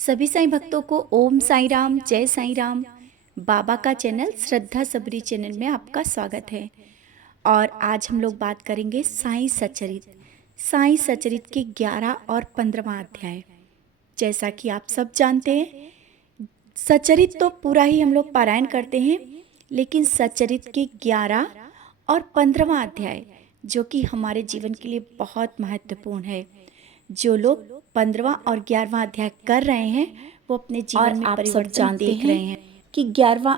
सभी साईं भक्तों को ओम साईं राम, जय साईं राम। बाबा का चैनल श्रद्धा सबरी चैनल में आपका स्वागत है। और आज हम लोग बात करेंगे साईं सचरित। साईं सचरित के 11 और 15वां अध्याय। जैसा कि आप सब जानते हैं, सचरित तो पूरा ही हम लोग पारायण करते हैं, लेकिन सचरित के 11 और 15वां अध्याय जो कि हमारे जीवन के लिए बहुत महत्वपूर्ण है। जो लोग 15वां और 11वां अध्याय कर रहे हैं वो अपने जीवन में परिवर्तन देख रहे हैं कि 11वां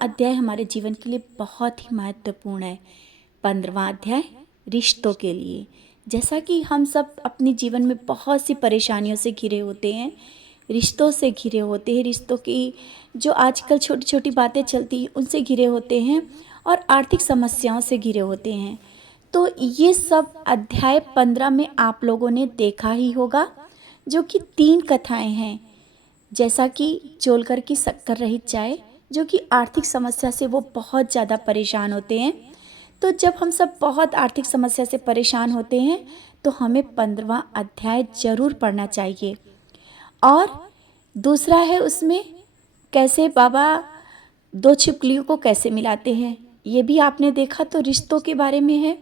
अध्याय हमारे जीवन के लिए बहुत ही महत्वपूर्ण है। 15वां अध्याय रिश्तों के लिए। जैसा कि हम सब अपने जीवन में बहुत सी परेशानियों से घिरे होते हैं, रिश्तों से घिरे होते हैं, रिश्तों की जो आजकल छोटी छोटी बातें चलती हैं उनसे घिरे होते हैं और आर्थिक समस्याओं से घिरे होते हैं। तो ये सब अध्याय 15 में आप लोगों ने देखा ही होगा, जो कि 3 कथाएं हैं। जैसा कि चोलकर की शक्कर रहित चाय, जो कि आर्थिक समस्या से वो बहुत ज़्यादा परेशान होते हैं। तो जब हम सब बहुत आर्थिक समस्या से परेशान होते हैं तो हमें 15वां अध्याय ज़रूर पढ़ना चाहिए। और दूसरा है उसमें कैसे बाबा 2 छिपकलियों को कैसे मिलाते हैं, ये भी आपने देखा। तो रिश्तों के बारे में है,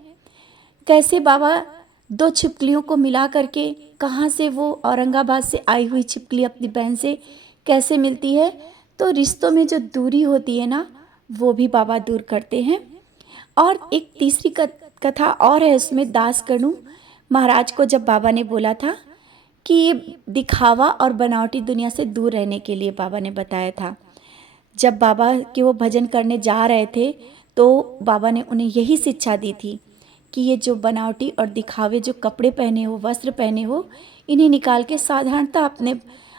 कैसे बाबा 2 छिपकलियों को मिला करके, कहाँ से वो औरंगाबाद से आई हुई छिपकली अपनी बहन से कैसे मिलती है। तो रिश्तों में जो दूरी होती है ना, वो भी बाबा दूर करते हैं। और एक तीसरी कथा और है उसमें, दास कणु महाराज को जब बाबा ने बोला था कि ये दिखावा और बनावटी दुनिया से दूर रहने के लिए बाबा ने बताया था। जब बाबा के वो भजन करने जा रहे थे तो बाबा ने उन्हें यही शिक्षा दी थी कि ये जो बनावटी और दिखावे जो कपड़े पहने हो, वस्त्र पहने हो, इन्हें निकाल के साधारणता अपने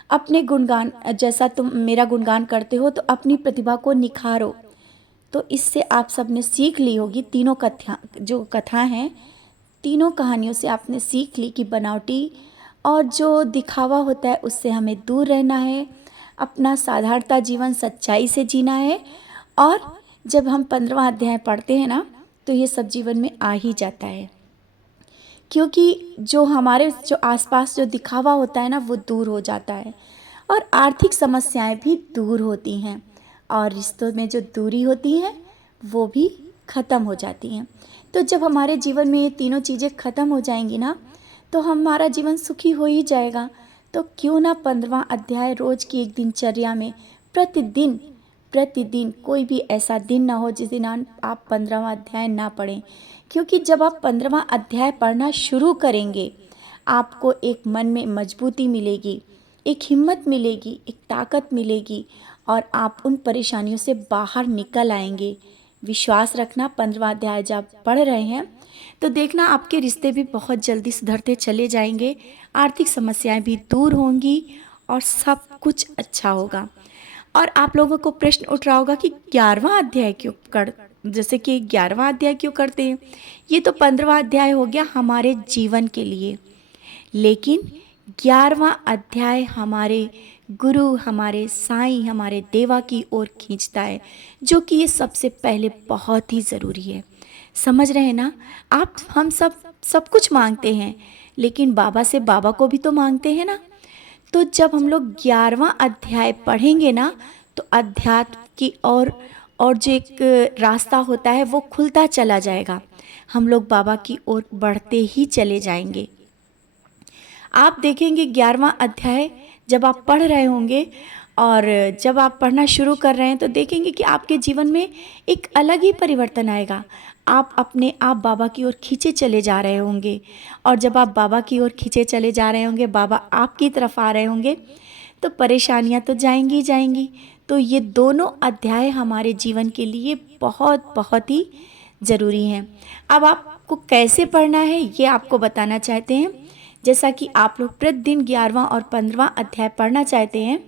अपने गुणगान, जैसा तुम मेरा गुणगान करते हो तो अपनी प्रतिभा को निखारो। तो इससे आप सब ने सीख ली होगी, तीनों कथा हैं, तीनों कहानियों से आपने सीख ली कि बनावटी और जो दिखावा होता है उससे हमें दूर रहना है, अपना साधारणता जीवन सच्चाई से जीना है। और जब हम 15वां अध्याय पढ़ते हैं ना, तो ये सब जीवन में आ ही जाता है, क्योंकि जो हमारे जो आसपास जो दिखावा होता है ना, वो दूर हो जाता है और आर्थिक समस्याएं भी दूर होती हैं और रिश्तों में जो दूरी होती है वो भी ख़त्म हो जाती हैं। तो जब हमारे जीवन में ये तीनों चीज़ें ख़त्म हो जाएंगी ना, तो हमारा जीवन सुखी हो ही जाएगा। तो क्यों ना 15वां अध्याय रोज़ की एक दिनचर्या में प्रतिदिन प्रतिदिन कोई भी ऐसा दिन ना हो जिस दिन आप 15वां अध्याय ना पढ़ें। क्योंकि जब आप 15वां अध्याय पढ़ना शुरू करेंगे, आपको एक मन में मजबूती मिलेगी, एक हिम्मत मिलेगी, एक ताकत मिलेगी और आप उन परेशानियों से बाहर निकल आएंगे। विश्वास रखना, 15वां अध्याय जब पढ़ रहे हैं तो देखना आपके रिश्ते भी बहुत जल्दी सुधरते चले जाएंगे, आर्थिक समस्याएं भी दूर होंगी और सब कुछ अच्छा होगा। और आप लोगों को प्रश्न उठ रहा होगा कि 11वां अध्याय क्यों कर, जैसे कि 11वां अध्याय क्यों करते हैं। ये तो 15वां अध्याय हो गया हमारे जीवन के लिए, लेकिन 11वां अध्याय हमारे गुरु, हमारे साईं, हमारे देवा की ओर खींचता है, जो कि ये सबसे पहले बहुत ही ज़रूरी है। समझ रहे हैं ना आप। हम सब कुछ मांगते हैं, लेकिन बाबा से बाबा को भी तो मांगते हैं ना। तो जब हम लोग 11वां अध्याय पढ़ेंगे ना, तो अध्यात्म की और जो एक रास्ता होता है वो खुलता चला जाएगा। हम लोग बाबा की ओर बढ़ते ही चले जाएंगे। आप देखेंगे 11वां अध्याय जब आप पढ़ रहे होंगे और जब आप पढ़ना शुरू कर रहे हैं तो देखेंगे कि आपके जीवन में एक अलग ही परिवर्तन आएगा। आप अपने आप बाबा की ओर खींचे चले जा रहे होंगे और जब आप बाबा की ओर खींचे चले जा रहे होंगे, बाबा आपकी तरफ आ रहे होंगे, तो परेशानियां तो जाएंगी ही जाएंगी। तो ये दोनों अध्याय हमारे जीवन के लिए बहुत बहुत ही ज़रूरी हैं। अब आपको कैसे पढ़ना है ये आपको बताना चाहते हैं। जैसा कि आप लोग प्रतिदिन 11वां और 15वां अध्याय पढ़ना चाहते हैं,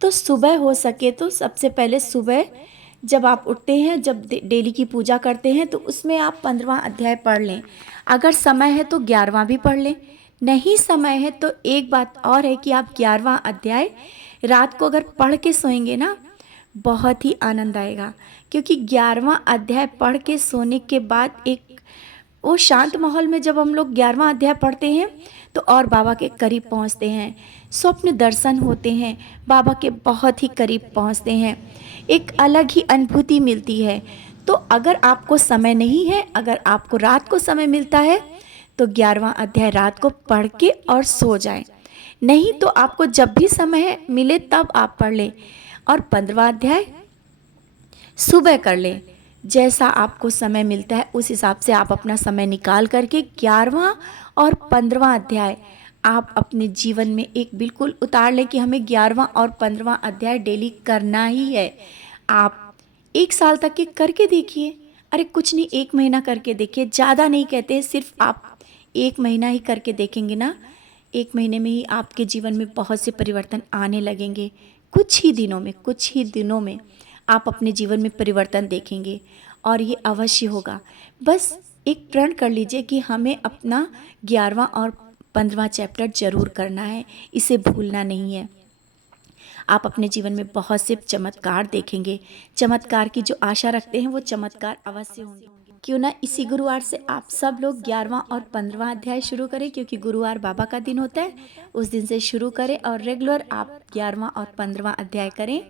तो सुबह हो सके तो सबसे पहले सुबह जब आप उठते हैं, जब डेली की पूजा करते हैं, तो उसमें आप 15वां अध्याय पढ़ लें। अगर समय है तो 11वां भी पढ़ लें, नहीं समय है तो एक बात और है कि आप 11वां अध्याय रात को अगर पढ़ के सोएंगे ना, बहुत ही आनंद आएगा। क्योंकि 11वां अध्याय पढ़ के सोने के बाद एक वो शांत माहौल में जब हम लोग 11वां अध्याय पढ़ते हैं तो और बाबा के करीब पहुंचते हैं, स्वप्न दर्शन होते हैं, बाबा के बहुत ही करीब पहुंचते हैं, एक अलग ही अनुभूति मिलती है। तो अगर आपको समय नहीं है, अगर आपको रात को समय मिलता है तो 11वां अध्याय रात को पढ़ के और सो जाएं। नहीं तो आपको जब भी समय मिले तब आप पढ़ लें, और 15वां अध्याय सुबह कर लें। जैसा आपको समय मिलता है उस हिसाब से आप अपना समय निकाल करके 11वां और 15वां अध्याय आप अपने जीवन में एक बिल्कुल उतार लें कि हमें 11वां और 15वां अध्याय डेली करना ही है। आप 1 साल तक के करके देखिए। अरे कुछ नहीं, 1 महीना करके देखिए, ज़्यादा नहीं कहते हैं, सिर्फ आप 1 महीना ही करके देखेंगे ना, 1 महीने में ही आपके जीवन में बहुत से परिवर्तन आने लगेंगे। कुछ ही दिनों में आप अपने जीवन में परिवर्तन देखेंगे और ये अवश्य होगा। बस एक प्रण कर लीजिए कि हमें अपना 11वां और 15वां चैप्टर जरूर करना है, इसे भूलना नहीं है। आप अपने जीवन में बहुत से चमत्कार देखेंगे। चमत्कार की जो आशा रखते हैं वो चमत्कार अवश्य होंगे। क्यों ना इसी गुरुवार से आप सब लोग 11वां और 15वां अध्याय शुरू करें, क्योंकि गुरुवार बाबा का दिन होता है। उस दिन से शुरू करें और रेगुलर आप 11वां और 15वां अध्याय करें,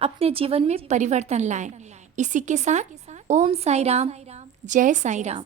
अपने जीवन में परिवर्तन लाएं। इसी के साथ ओम साई राम, जय साई राम।